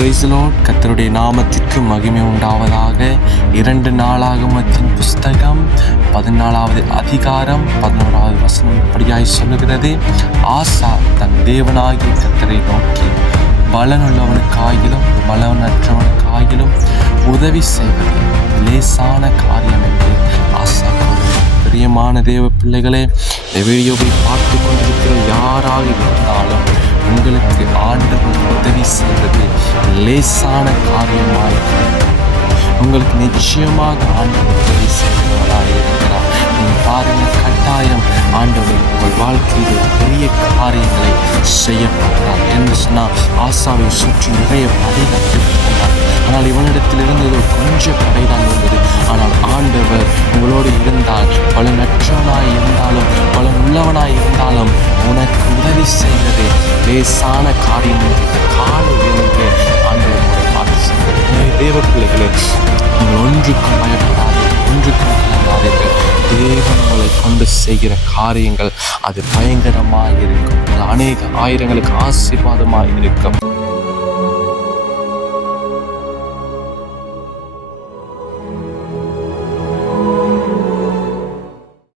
Praise the Lord. கர்த்தருடைய நாமத்திற்கு மகிமை உண்டாவதாக. 2 நாளாகமத்தின் புஸ்தகம் 14வது அதிகாரம் 11வது வசனம் இப்படியாய் சொல்லுகிறது. ஆசா தன் தேவனாகிய கர்த்தரை நோக்கி, பலனுள்ளவனுக்காயிலும் பலனற்றவனுக்காயிலும் உதவி செய்வது லேசான காரியம் என்று ஆசா கூறினார். பிரியமான தேவ பிள்ளைகளே, இந்த வீடியோவை பார்த்து கொண்டிருக்கிற யாராக இருந்தாலும் உங்களுக்கு ஆண்டவர் உதவி செய்வது லேசான காரியமாய் உங்களுக்கு நிச்சயமாக ஆண்டவர் உதவி செய்வதாக இருக்கிறார். நீங்கள் பாருங்க, கட்டாயம் ஆண்டவர் உங்கள் வாழ்க்கையில் பெரிய காரியங்களை செய்ய போகிறார் என்று சொன்னால், ஆசாவை சுற்றி நிறைய படைகள் இருந்தார். ஆனால் இவனிடத்தில் இருந்தது கொஞ்சம் படைதான் இருந்தது. ஆனால் ஆண்டவர் உங்களோடு இருந்தால், பலனற்றவனாய் இருந்தாலும் பலன் உள்ளவனாய் இருந்தாலும் உனக்கு உதவி செய்வது லேசான காரியம் என்று காலை எழுந்து ஆண்டவர் உங்களை பார்த்து சொல்கிறார். தேவ பிள்ளைகளே, நீங்கள் ஒன்றுக்கும் பயப்படாதீர்கள், ஒன்றுக்கும் கலங்காதீர்கள். தேவன் உங்களை கொண்டு செய்கிற காரியங்கள் அது பயங்கரமாக இருக்கும். அது அநேக ஆயிரங்களுக்கு ஆசீர்வாதமாக இருக்கும்.